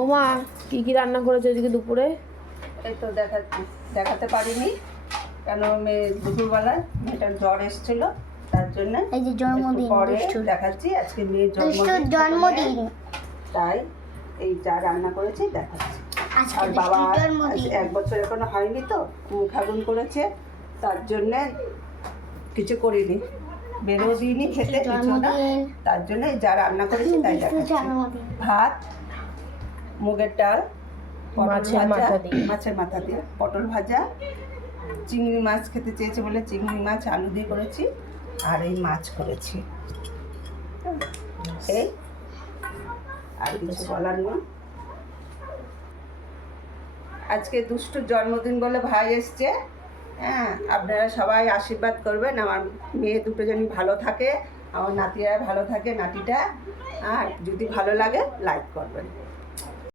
ওমা কি কি রান্না করেছো আজকে দুপুরে? এই তো দেখাতে পারিনি কেন দুপুরবেলায় মেয়েটার জ্বর এসেছিল, তার জন্য এই যে জন্মদিন পরে দেখাচ্ছি। আজকে মেয়ের জন্মদিন, তাই এই যা রান্না করেছি দেখাচ্ছি। আর বাবা 1 বছর এখনো হয়নি তো, মুখাগুন করেছে, তার জন্যে কিছু করিনি, বেরো দিইনি খেতে কিছু না, তার জন্য যা রান্না করেছি তাই দেখাচ্ছি। ভাত, মুগের ডাল, মাছের মাথা দিয়ে পটল ভাজা, চিংড়ি মাছ খেতে চেয়েছে বলে চিংড়ি মাছ আলু দিয়ে করেছি, আর এই মাছ করেছি। এই আর কিছু বলার না। আজকে দুষ্টুর জন্মদিন বলে ভাই এসছে। হ্যাঁ, আপনারা সবাই আশীর্বাদ করবেন, আমার মেয়ে দুটো যেন ভালো থাকে, আমার নাতিরা ভালো থাকে, নাতিটা। আর যদি ভালো লাগে লাইক করবেন।